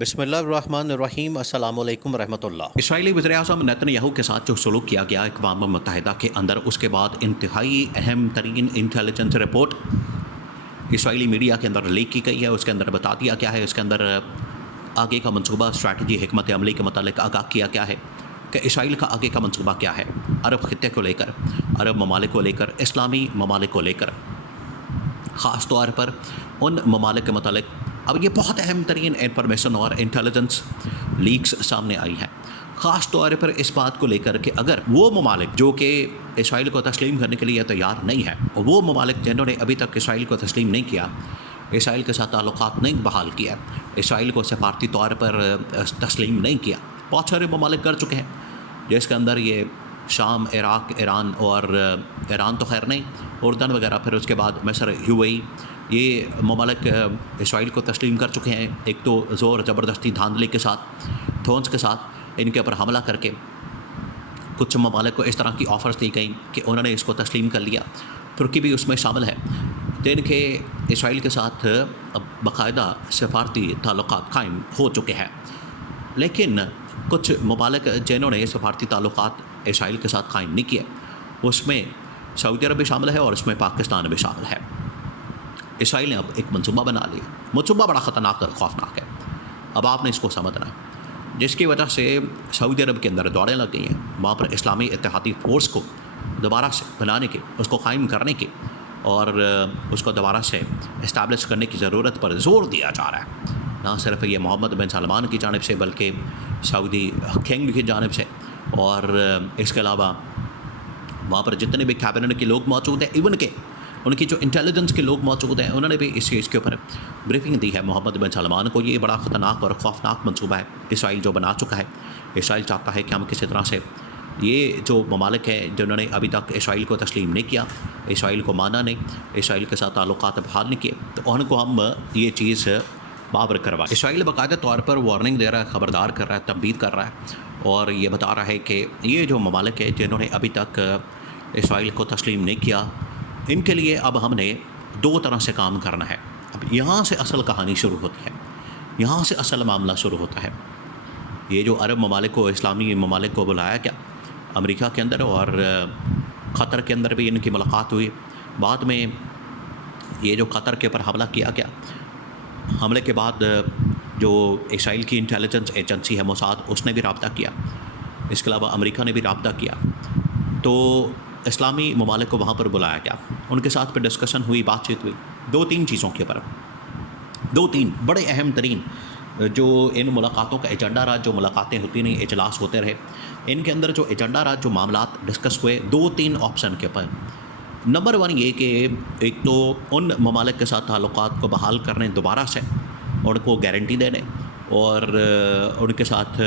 بسم اللہ الرحمن الرحیم، السلام علیکم ورحمۃ اللہ۔ اسرائیلی وزیر اعظم نیتن یاہو کے ساتھ جو سلوک کیا گیا اقوام متحدہ کے اندر، اس کے بعد انتہائی اہم ترین انٹیلیجنس رپورٹ اسرائیلی میڈیا کے اندر لیک کی گئی ہے۔ اس کے اندر بتا دیا گیا ہے، اس کے اندر آگے کا منصوبہ، اسٹریٹجی، حکمت عملی کے متعلق آگاہ کیا گیا ہے کہ اسرائیل کا آگے کا منصوبہ کیا ہے، عرب خطے کو لے کر، عرب ممالک کو لے کر، اسلامی ممالک کو لے کر، خاص طور پر ان ممالک کے متعلق۔ اب یہ بہت اہم ترین انفارمیشن اور انٹیلیجنس لیکس سامنے آئی ہیں، خاص طور پر اس بات کو لے کر کہ اگر وہ ممالک جو کہ اسرائیل کو تسلیم کرنے کے لیے تیار نہیں ہے، وہ ممالک جنہوں نے ابھی تک اسرائیل کو تسلیم نہیں کیا، اسرائیل کے ساتھ تعلقات نہیں بحال کیا، اسرائیل کو سفارتی طور پر تسلیم نہیں کیا، بہت سارے ممالک کر چکے ہیں، جس کے اندر یہ شام، عراق، ایران، اور ایران تو خیر نہیں، اردن وغیرہ، پھر اس کے بعد مصر، یو اے ای، یہ ممالک اسرائیل کو تسلیم کر چکے ہیں۔ ایک تو زور زبردستی دھاندلی کے ساتھ، ٹھونس کے ساتھ ان کے اوپر حملہ کر کے کچھ ممالک کو اس طرح کی آفرز دی گئیں کہ انہوں نے اس کو تسلیم کر لیا۔ ترکی بھی اس میں شامل ہے، جن کے اسرائیل کے ساتھ باقاعدہ سفارتی تعلقات قائم ہو چکے ہیں، لیکن کچھ ممالک جنہوں نے سفارتی تعلقات اسرائیل کے ساتھ قائم نہیں کیے، اس میں سعودی عرب بھی شامل ہے اور اس میں پاکستان بھی شامل ہے۔ اسرائیل نے اب ایک منصوبہ بنا لیا، منصوبہ بڑا خطرناک اور خوفناک ہے، اب آپ نے اس کو سمجھنا ہے، جس کی وجہ سے سعودی عرب کے اندر دوڑیں لگ گئی ہیں، وہاں پر اسلامی اتحادی فورس کو دوبارہ سے بنانے کی، اس کو قائم کرنے کی اور اس کو دوبارہ سے اسٹیبلش کرنے کی ضرورت پر زور دیا جا رہا ہے، نہ صرف یہ محمد بن سلمان کی جانب سے بلکہ سعودی کنگ کی جانب سے، اور اس کے علاوہ وہاں پر جتنے بھی کیبنٹ کے لوگ موجود ہیں، ایون کہ ان کی جو انٹیلیجنس کے لوگ موجود ہیں، انہوں نے بھی اس چیز کے اوپر بریفنگ دی ہے محمد بن سلمان کو۔ یہ بڑا خطرناک اور خوفناک منصوبہ ہے اسرائیل جو بنا چکا ہے۔ اسرائیل چاہتا ہے کہ ہم کسی طرح سے یہ جو ممالک ہیں جنہوں نے ابھی تک اسرائیل کو تسلیم نہیں کیا، اسرائیل کو مانا نہیں، اسرائیل کے ساتھ تعلقات بحال نہیں کیے، تو ان کو ہم یہ چیز بابر کروائیں۔ اسرائیل باقاعدہ طور پر وارننگ دے رہا ہے، خبردار کر رہا ہے، تنبیہ کر رہا ہے، اور یہ بتا رہا ہے کہ یہ جو ممالک ہیں جنہوں نے ابھی تک اسرائیل کو تسلیم نہیں کیا، ان کے لیے اب ہم نے دو طرح سے کام کرنا ہے۔ اب یہاں سے اصل کہانی شروع ہوتی ہے، یہاں سے اصل معاملہ شروع ہوتا ہے۔ یہ جو عرب ممالک کو، اسلامی ممالک کو بلایا گیا امریکہ کے اندر، اور قطر کے اندر بھی ان کی ملاقات ہوئی، بعد میں یہ جو قطر کے اوپر حملہ کیا گیا، حملے کے بعد جو اسرائیل کی انٹیلیجنس ایجنسی ہے موساد، اس نے بھی رابطہ کیا، اس کے علاوہ امریکہ نے بھی رابطہ کیا، تو اسلامی ممالک کو وہاں پر بلایا گیا، ان کے ساتھ پہ ڈسکشن ہوئی، بات چیت ہوئی، دو تین چیزوں کے اوپر، دو تین بڑے اہم ترین جو ان ملاقاتوں کا ایجنڈا رہا، جو ملاقاتیں ہوتی رہیں، اجلاس ہوتے رہے، ان کے اندر جو ایجنڈا رہا، جو معاملات ڈسکس ہوئے، دو تین آپشن کے اوپر۔ نمبر ون یہ کہ ایک تو ان ممالک کے ساتھ تعلقات کو بحال کرنے، دوبارہ سے ان کو گارنٹی دینے، اور ان کے ساتھ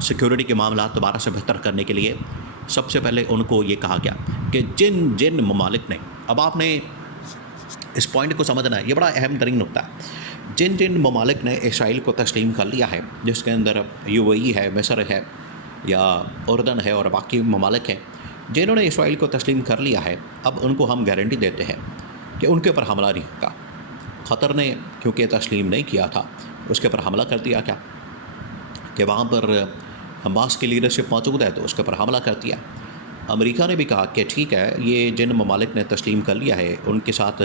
سیکیورٹی کے معاملات دوبارہ سے بہتر کرنے کے لیے سب سے پہلے ان کو یہ کہا گیا کہ جن ممالک نے، اب آپ نے اس پوائنٹ کو سمجھنا ہے، یہ بڑا اہم ترین نقطہ ہے، جن ممالک نے اسرائیل کو تسلیم کر لیا ہے، جس کے اندر یو اے ای ہے، مصر ہے، یا اردن ہے، اور باقی ممالک ہیں جنہوں نے اسرائیل کو تسلیم کر لیا ہے، اب ان کو ہم گارنٹی دیتے ہیں کہ ان کے اوپر حملہ نہیں ہوگا۔ قطر نے کیونکہ تسلیم نہیں کیا تھا، اس کے اوپر حملہ کر دیا کیا کہ وہاں پر حماس کی لیڈرشپ موجود ہے، تو اس کے اوپر حملہ کر دیا۔ امریکہ نے بھی کہا کہ ٹھیک ہے، یہ جن ممالک نے تسلیم کر لیا ہے، ان کے ساتھ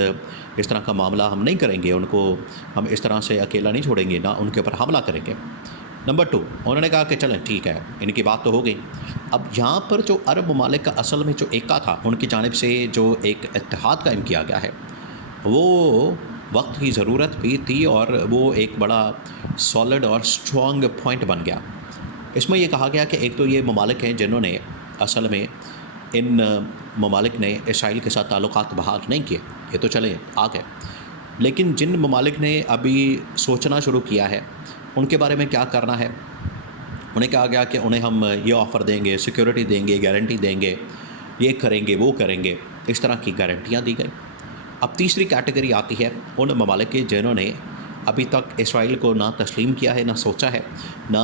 اس طرح کا معاملہ ہم نہیں کریں گے، ان کو ہم اس طرح سے اکیلا نہیں چھوڑیں گے، نہ ان کے اوپر حملہ کریں گے۔ نمبر ٹو، انہوں نے کہا کہ چلیں ٹھیک ہے، ان کی بات تو ہو گئی۔ اب یہاں پر جو عرب ممالک کا اصل میں جو ایکا تھا، ان کی جانب سے جو ایک اتحاد قائم کیا گیا ہے، وہ وقت کی ضرورت بھی تھی، اور وہ ایک بڑا سالڈ اور اسٹرانگ پوائنٹ بن گیا۔ اس میں یہ کہا گیا کہ ایک تو یہ ممالک ہیں جنہوں نے اصل میں، ان ممالک نے اسرائیل کے ساتھ تعلقات بحال نہیں کیے، یہ تو چلے آ گئے، لیکن جن ممالک نے ابھی سوچنا شروع کیا ہے، ان کے بارے میں کیا کرنا ہے، انہیں کہا گیا کہ انہیں ہم یہ آفر دیں گے، سیکیورٹی دیں گے، گارنٹی دیں گے، یہ کریں گے، وہ کریں گے، اس طرح کی گارنٹیاں دی گئی۔ اب تیسری کیٹیگری آتی ہے ان ممالک کی جنہوں نے ابھی تک اسرائیل کو نہ تسلیم کیا ہے، نہ سوچا ہے، نہ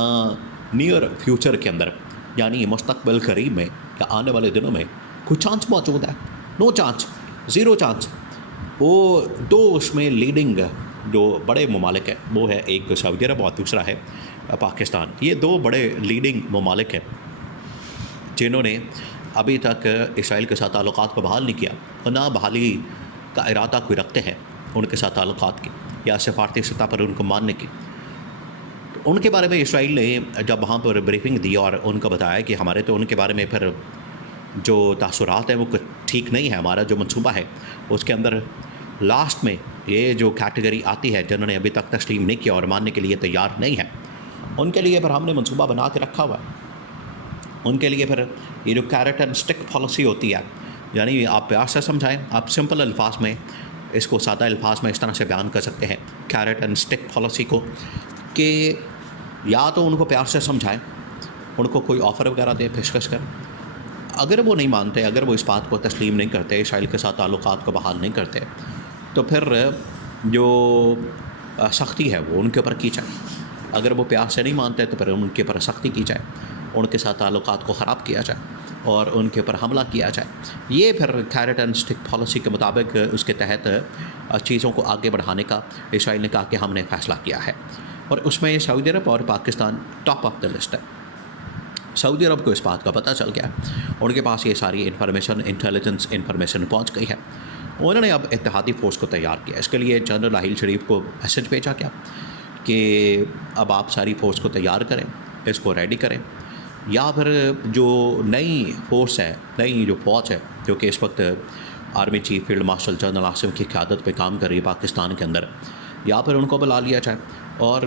نیئر فیوچر کے اندر، یعنی مستقبل قریب میں یا آنے والے دنوں میں کوئی چانس موجود ہے، نو چانس، زیرو چانس۔ وہ دو اس میں لیڈنگ جو بڑے ممالک ہیں وہ ہے ایک سعودی عرب اور دوسرا ہے پاکستان. یہ دو بڑے لیڈنگ ممالک ہیں جنہوں نے ابھی تک اسرائیل کے ساتھ تعلقات کو بحال نہیں کیا اور نہ بحالی کا ارادہ کوئی رکھتے ہیں ان کے ساتھ تعلقات کی یا سفارتی سطح پر ان کو ماننے کی. ان کے بارے میں اسرائیل نے جب وہاں پر بریفنگ دی اور ان کو بتایا کہ ہمارے تو ان کے بارے میں پھر جو تاثرات ہیں وہ ٹھیک نہیں ہے. ہمارا جو منصوبہ ہے اس کے اندر لاسٹ میں یہ جو کیٹیگری آتی ہے جنہوں نے ابھی تک تسلیم نہیں کیا اور ماننے کے لیے تیار نہیں ہے, ان کے لیے پھر ہم نے منصوبہ بنا کے رکھا ہوا ہے. ان کے لیے پھر یہ جو کیرٹ اینڈ اسٹک پالیسی ہوتی ہے, یعنی آپ پیار سے سمجھائیں, آپ سمپل الفاظ میں اس کو سادہ الفاظ میں اس طرح سے بیان کر سکتے ہیں کیرٹ اینڈ اسٹک پالیسی کو, کہ یا تو ان کو پیار سے سمجھائیں, ان کو کوئی آفر وغیرہ دیں, پیشکش کریں. اگر وہ نہیں مانتے, اگر وہ اس بات کو تسلیم نہیں کرتے, اسرائیل کے ساتھ تعلقات کو بحال نہیں کرتے, تو پھر جو سختی ہے وہ ان کے اوپر کی جائے. اگر وہ پیار سے نہیں مانتے تو پھر ان کے اوپر سختی کی جائے, ان کے ساتھ تعلقات کو خراب کیا جائے اور ان کے اوپر حملہ کیا جائے. یہ پھر کیرٹ اینڈ اسٹک پالیسی کے مطابق اس کے تحت چیزوں کو آگے بڑھانے کا اسرائیل نے کہا کہ ہم نے فیصلہ کیا ہے, اور اس میں سعودی عرب اور Pakistan top of the list ہے. سعودی عرب کو اس بات کا پتہ چل گیا, ان کے پاس یہ ساری انفارمیشن, انٹیلیجنس انفارمیشن پہنچ گئی ہے. انہوں نے اب اتحادی فورس کو تیار کیا. اس کے لیے جنرل راحیل شریف کو میسج بھیجا گیا کہ اب آپ ساری فورس کو تیار کریں, اس کو ریڈی کریں, یا پھر جو نئی فورس ہے, نئی جو فوج ہے جو کہ اس وقت army chief field marshal general Asim کی قیادت پہ کام کر رہی ہے پاکستان کے اندر, یا پھر ان کو بلا لیا جائے. اور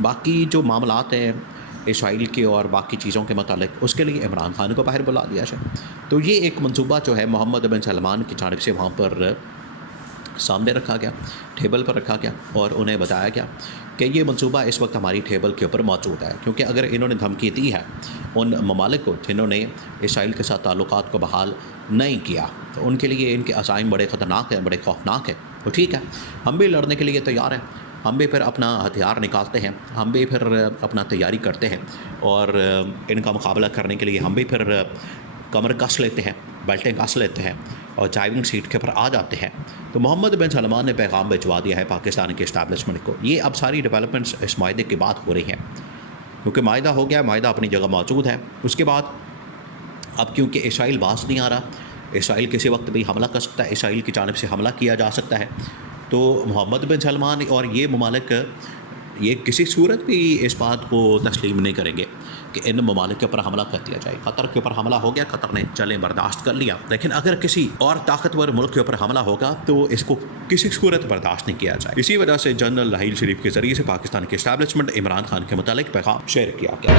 باقی جو معاملات ہیں اسرائیل کے اور باقی چیزوں کے متعلق, اس کے لیے عمران خان کو باہر بلا دیا جائے. تو یہ ایک منصوبہ جو ہے محمد بن سلمان کی جانب سے وہاں پر سامنے رکھا گیا, ٹیبل پر رکھا گیا, اور انہیں بتایا گیا کہ یہ منصوبہ اس وقت ہماری ٹیبل کے اوپر موجود ہے. کیونکہ اگر انہوں نے دھمکی دی ہے ان ممالک کو جنہوں نے اسرائیل کے ساتھ تعلقات کو بحال نہیں کیا, تو ان کے لیے ان کے عزائم بڑے خطرناک ہیں, بڑے خوفناک ہیں. تو ٹھیک ہے, ہم بھی لڑنے کے لیے تیار ہیں, ہم بھی پھر اپنا ہتھیار نکالتے ہیں, ہم بھی پھر اپنا تیاری کرتے ہیں, اور ان کا مقابلہ کرنے کے لیے ہم بھی پھر کمر کس لیتے ہیں, بیلٹیں کس لیتے ہیں, اور ڈرائیونگ سیٹ کے اوپر آ جاتے ہیں. تو محمد بن سلمان نے پیغام بھجوا دیا ہے پاکستان کے اسٹیبلشمنٹ کو. یہ اب ساری ڈیولپمنٹس اس معاہدے کی بات ہو رہی ہیں, کیونکہ معاہدہ ہو گیا, معاہدہ اپنی جگہ موجود ہے. اس کے بعد اب کیونکہ اسرائیل باز نہیں آ رہا, اسرائیل کسی وقت بھی حملہ کر سکتا ہے, اسرائیل کی جانب سے حملہ کیا جا سکتا ہے, تو محمد بن سلمان اور یہ ممالک یہ کسی صورت بھی اس بات کو تسلیم نہیں کریں گے کہ ان ممالک کے اوپر حملہ کر دیا جائے. قطر کے اوپر حملہ ہو گیا, قطر نے چلیں برداشت کر لیا, لیکن اگر کسی اور طاقتور ملک کے اوپر حملہ ہوگا تو اس کو کسی صورت برداشت نہیں کیا جائے. اسی وجہ سے جنرل راحیل شریف کے ذریعے سے پاکستان کے اسٹیبلشمنٹ عمران خان کے متعلق پیغام شیئر کیا گیا.